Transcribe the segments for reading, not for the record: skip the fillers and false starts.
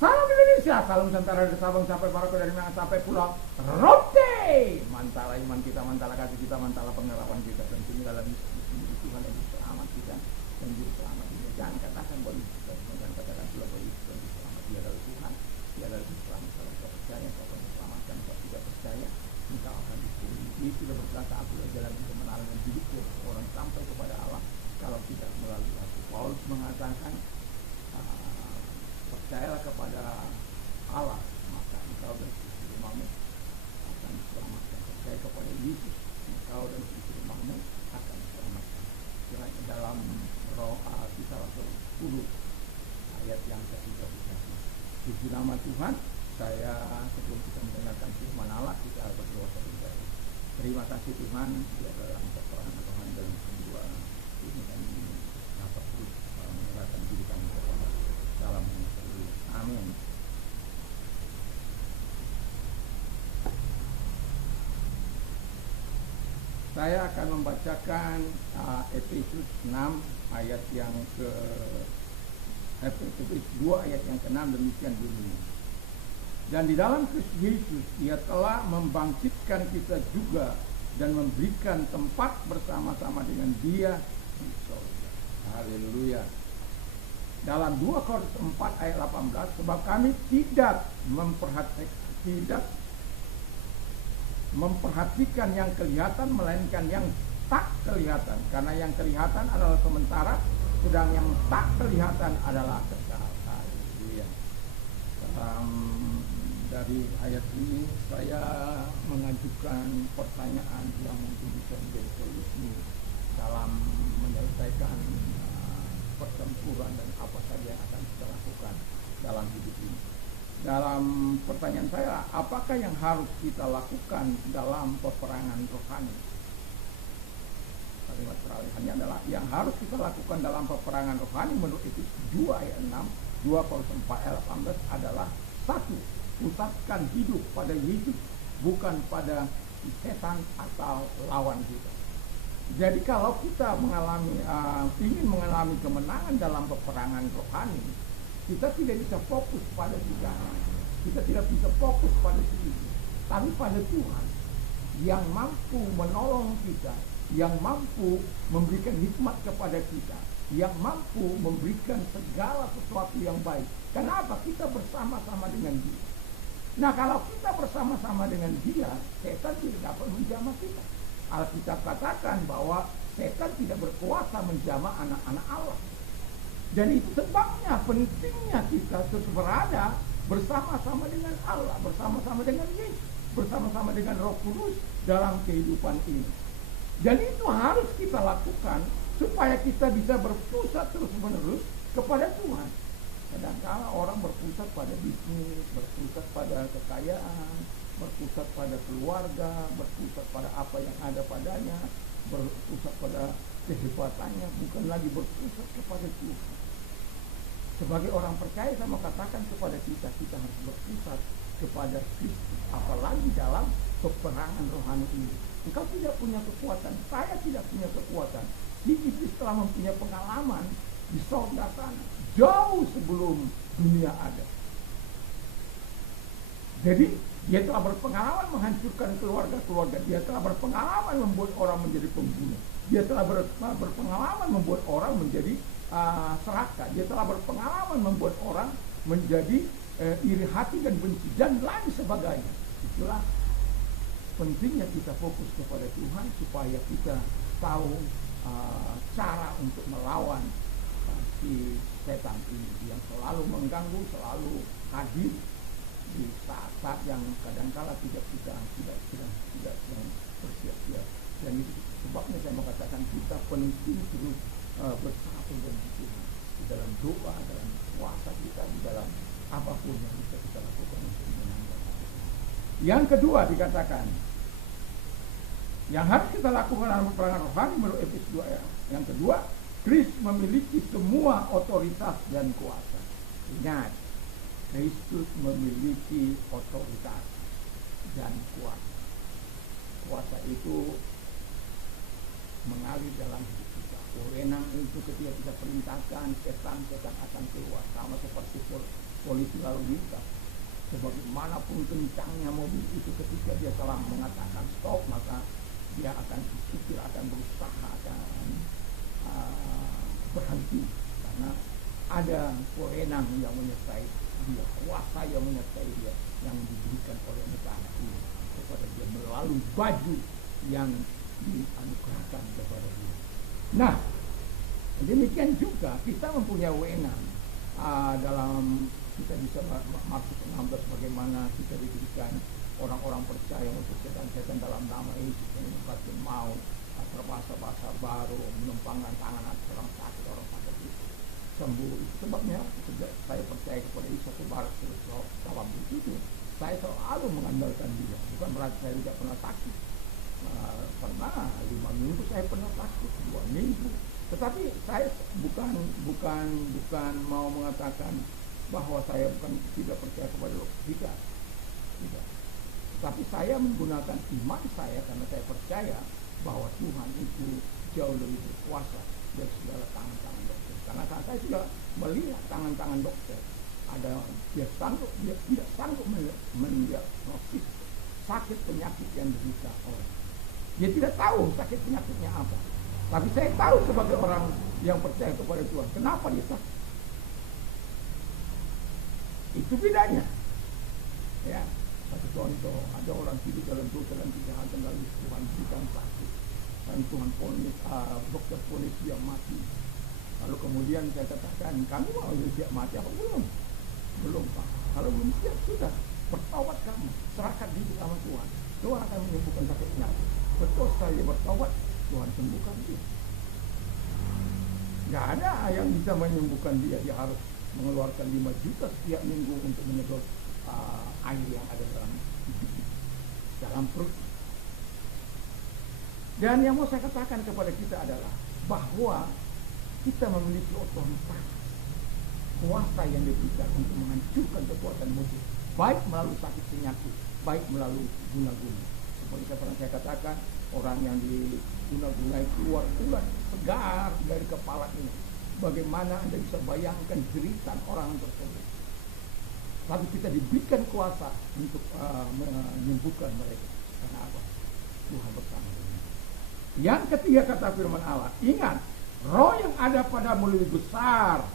Salam Indonesia, salam Nusantara dari Sabang sampai Maroko, dari Minang sampai Pulau Rote. Mantala iman kita, mantala kasih kita, mantala pengharapan kita. Tentunya dalam Tuhan yang selamat kita dan juru selamat kita. Jangan katakan bahwa jangan katakan pula bahwa Tuhan selamat. Dia adalah Tuhan, dia adalah juru selamat. Kalau kau percaya, kau akan diselamatkan. Kalau tidak percaya, engkau akan dihukum. Dia sudah berkata, aku adalah jalan kebenaran dan hidup orang sampai kepada Allah kalau tidak melalui aku. Paulus mengatakan, percayalah kepada Allah, maka engkau dan istri rumahmu akan diselamatkan. Percaya kepada Yesus, engkau dan istri rumahmu akan diselamatkan. Kiranya dalam Kisah Rasul 10 ayat yang ke-31. Puji nama Tuhan. Saya sebelum kita mendengarkan firman Allah, kita berdoa terlebih. Terima kasih Tuhan, dia dalam peperangan Tuhan dalam kedua ini kami dapat terus menyerahkan diri kami kepada dalam amin. Saya akan membacakan Efesus 6 ayat yang ke Efesus 2 ayat yang ke-6 demikian bunyinya. Dan di dalam Kristus Yesus Ia telah membangkitkan kita juga dan memberikan tempat bersama-sama dengan Dia di surga. Haleluya. Dalam 2 Korintus 4 ayat 18, sebab kami tidak memperhatikan yang kelihatan melainkan yang tak kelihatan, karena yang kelihatan adalah sementara, sedang yang tak kelihatan adalah kekal. Haleluya. Dari ayat ini saya mengajukan pertanyaan yang mungkin bisa menjadi solusi dalam menyelesaikan pertempuran dan apa saja yang akan kita lakukan dalam hidup ini. Dalam pertanyaan saya, apakah yang harus kita lakukan dalam peperangan rohani? Kalimat peralihannya adalah yang harus kita lakukan dalam peperangan rohani menurut Efesus 2 ayat 6, 2 Korintus 4 ayat 18 adalah 1. Pusatkan hidup pada Yesus, bukan pada setan atau lawan kita. Jadi kalau kita ingin mengalami kemenangan dalam peperangan rohani, kita tidak bisa fokus pada sejarah, kita tidak bisa fokus pada diri, tapi pada Tuhan yang mampu menolong kita, yang mampu memberikan hikmat kepada kita, yang mampu memberikan segala sesuatu yang baik. Kenapa? Kita bersama-sama dengan Dia. Nah, kalau kita bersama-sama dengan Dia, setan tidak dapat menjamah kita. Alkitab katakan bahwa setan tidak berkuasa menjamah anak-anak Allah. Dan itu sebabnya pentingnya kita terus berada bersama-sama dengan Allah, bersama-sama dengan Yesus, bersama-sama dengan Roh Kudus dalam kehidupan ini. Dan itu harus kita lakukan supaya kita bisa berpusat terus-menerus kepada Tuhan. Kadang-kadang orang berpusat pada bisnis, berpusat pada kekayaan, berpusat pada keluarga, berpusat pada apa yang ada padanya, berpusat pada kehebatannya, bukan lagi berpusat kepada Tuhan. Sebagai orang percaya, saya mau katakan kepada kita harus berpusat kepada Kristus, apalagi dalam peperangan rohani ini. Engkau tidak punya kekuatan, saya tidak punya kekuatan. Si iblis telah mempunyai pengalaman di sorga sana, jauh sebelum dunia ada. Jadi dia telah berpengalaman menghancurkan keluarga-keluarga, dia telah berpengalaman membuat orang menjadi pembunuh, dia telah berpengalaman membuat orang menjadi serakah, dia telah berpengalaman membuat orang menjadi iri hati dan benci dan lain sebagainya. Itulah pentingnya kita fokus kepada Tuhan supaya kita tahu cara untuk melawan si setan ini yang selalu mengganggu, selalu hadir di saat-saat yang kadang-kala tidak bersiap-siap. Dan itu sebabnya saya mengatakan kita penting terus bersatu dengan Tuhan di dalam doa, dalam puasa kita, di dalam apapun yang bisa kita lakukan untuk menangkan. Yang kedua dikatakan, yang harus kita lakukan dalam peperangan rohani menurut Efesus 2 ya. Yang kedua, Kristus memiliki semua otoritas dan kuasa. Ingat, Kristus memiliki otoritas dan kuasa. Kuasa itu mengalir dalam hidup kita. Wewenang itu ketika kita perintahkan, setan akan keluar. Sama seperti polisi lalu lintas. Sebagaimanapun kencangnya mobil itu, ketika dia telah mengatakan stop, maka dia akan berpikir, akan berusaha, akan berhenti, karena ada wewenang yang menyertai dia, kuasa yang menyertai dia, yang diberikan oleh negara ini kepada dia melalui baju yang dianugerahkan kepada dia. Nah, demikian juga kita mempunyai wewenang dalam, kita bisa masuk 16 bagaimana kita diberikan orang-orang percaya untuk setan-setan dalam nama Yesus yang mau berbahasa-bahasa baru, menumpangkan tangan atas orang sakit, orang sakit itu sembuh. Itu sebabnya saya percaya kepada Yesus satu barat dalam itu saya selalu mengandalkan dia. Bukan berarti saya tidak pernah sakit, pernah 5 minggu saya pernah sakit, 2 minggu. Tetapi saya bukan mau mengatakan bahwa saya bukan tidak percaya kepada dokter, tidak. Tapi saya menggunakan iman saya karena saya percaya bahwa Tuhan itu jauh lebih berkuasa dari segala tangan-tangan dokter. Karena saya sudah melihat tangan-tangan dokter, ada dia tidak sanggup mendiagnosis sakit penyakit yang diderita orang. Dia tidak tahu sakit penyakitnya apa. Tapi saya tahu sebagai orang yang percaya kepada Tuhan, kenapa dia sakit. Itu bedanya. Ya, satu contoh, ada orang hidup dalam dosa dan kejahatan, lalu Tuhan berikan sakit, dan Tuhan dokter ponis dia mati. Lalu kemudian saya katakan, kamu mau siap mati apa belum? Belum, Pak. Kalau belum siap, sudah bertaubat kamu, serahkan diri sama Tuhan. Tuhan akan menyembuhkan sakit penyakit. Betul sekali, bertaubat, Tuhan sembuhkan dia. Gak ada yang bisa menyembuhkan dia. Dia harus mengeluarkan 5 juta setiap minggu untuk menyedot air yang ada dalam perut. Dan yang mau saya katakan kepada kita adalah bahwa kita memiliki otoritas, kuasa yang diberikan untuk menghancurkan kekuatan musuh, baik melalui sakit penyakit, baik melalui guna-guna. Seperti pernah saya katakan, orang yang diguna-gunai keluar ular segar dari kepala ini. Bagaimana Anda bisa bayangkan jeritan orang tersebut. Tapi kita diberikan kuasa untuk menyembuhkan mereka. Karena apa? Tuhan bersama dengan. Yang ketiga kata firman Allah, ingat, roh yang ada padamu lebih besar.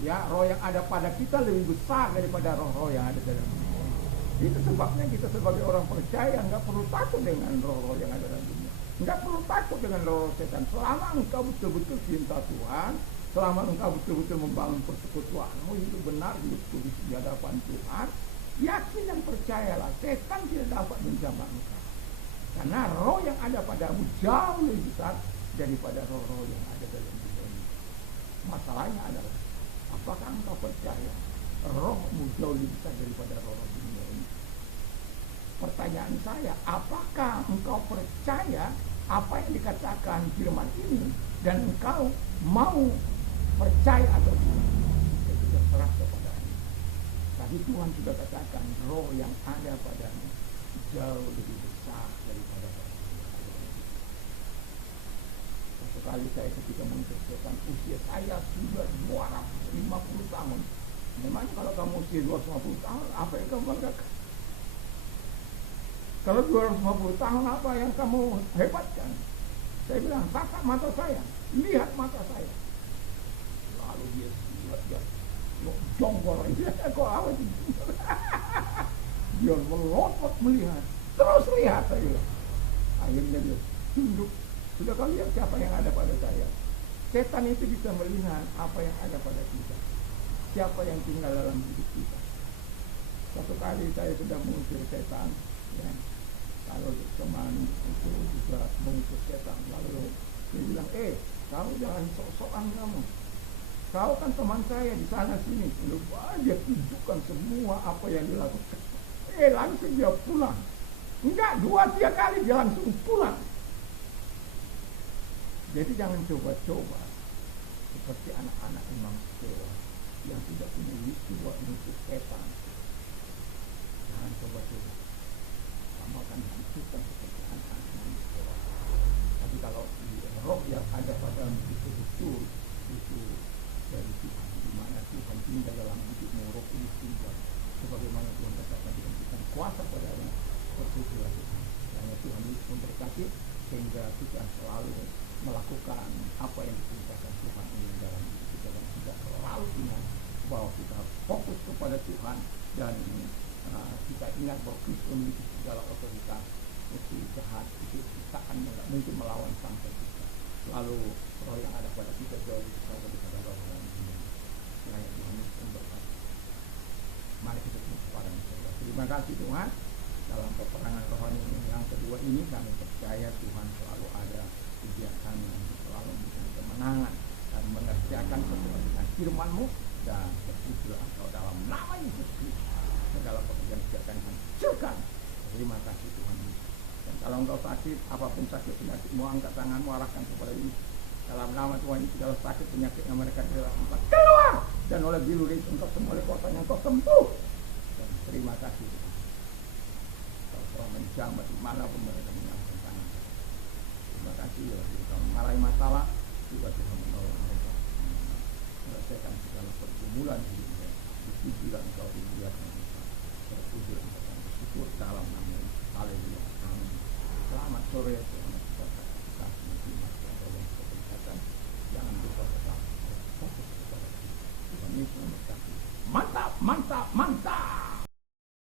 Ya, roh yang ada pada kita lebih besar daripada roh-roh yang ada dalam dunia. Itu sebabnya kita sebagai orang percaya nggak perlu takut dengan roh-roh yang ada dalam dunia. Nggak perlu takut dengan roh setan. Selama engkau betul-betul cinta Tuhan, selama engkau betul-betul membangun persekutuanmu itu benar, betul di hadapan Tuhan, yakin dan percayalah, setan tidak dapat menjamah engkau. Karena roh yang ada padamu jauh lebih besar daripada roh-roh yang ada dalam dunia ini. Masalahnya adalah, apakah engkau percaya rohmu jauh lebih besar daripada roh-roh dunia ini? Pertanyaan saya, apakah engkau percaya apa yang dikatakan firman ini dan engkau mau percaya atau tidak? Itu terserah kepada Anda. Tapi Tuhan sudah katakan roh yang ada padamu jauh lebih besar daripada roh. Satu kali saya ketika menginterpretasikan usia saya sudah 250 tahun. Memang kalau kamu usia 250 tahun, apa yang kamu banggakan? Kalau 250 tahun, apa yang kamu hebatkan? Saya bilang, tatap mata saya, lihat mata saya. Lalu dia jonggol, dia kok apa itu? Dia melotot melihat, terus lihat saya. Akhirnya dia tunduk. Sudah kau lihat siapa yang ada pada saya? Setan itu bisa melihat apa yang ada pada kita. Siapa yang tinggal dalam hidup kita. Satu kali saya sudah mengusir setan, ya. Kalau teman itu juga mengusir setan, lalu dia bilang, kamu jangan sok-sokan kamu. Kau kan teman saya di sana sini. Lupa dia tunjukkan semua apa yang dilakukan. Langsung dia pulang. Enggak, 2-3 kali dia langsung pulang. Jadi jangan coba-coba seperti anak-anak imam sekolah yang tidak punya misi buat mengusir setan. Jangan coba-coba. Kamu akan hancurkan seperti anak-anak imam sekolah. Tapi kalau roh yang ada pada betul-betul itu dari Tuhan, di mana Tuhan tinggal dalam hidupmu, roh Kudus sakit, sehingga kita selalu melakukan apa yang diperintahkan Tuhan ini dalam hidup kita, dan tidak selalu ingat bahwa kita harus fokus kepada Tuhan, dan kita ingat bahwa Kristus memiliki segala otoritas. Mesti jahat itu kita akan tidak mungkin melawan sampai kita. Lalu roh yang ada pada kita jauh lebih besar daripada roh yang dunia. Layak Tuhan Yesus memberkati. Mari kita tunduk kepada Dia. Terima kasih Tuhan. Dalam peperangan rohani yang kedua ini, kami percaya Tuhan selalu ada di pihak kami, selalu memberikan kemenangan dan mengerjakan sesuai dengan firman-Mu, dan bersyukur Engkau dalam nama Yesus Kristus. Segala pekerjaan kerjakan hancurkan. Terima kasih Tuhan. Dan kalau engkau sakit, apapun sakit penyakitmu, angkat tanganmu, arahkan kepada Yesus. Dalam nama Tuhan Yesus, segala sakit penyakit yang mereka derita keluar, dan oleh bilu itu engkau semua oleh kuasanya engkau sembuh. Dan terima kasih Tuhan. Kau telah menjamah di mana pun mereka menyambutkan tangan. Terima kasih ya, kalau mengalami masalah juga Tuhan menolong mereka menyelesaikan segala pergumulan hidupnya. Dipujilah engkau, dimuliakan engkau, terpujilah engkau, dan bersyukur dalam nama Yesus. Haleluya. Amin. Selamat sore, selamat berkat kasih Tuhan yang keberkatan. Jangan lupa tetap fokus kepada Tuhan Yesus memberkati. Mantap, mantap, mantap.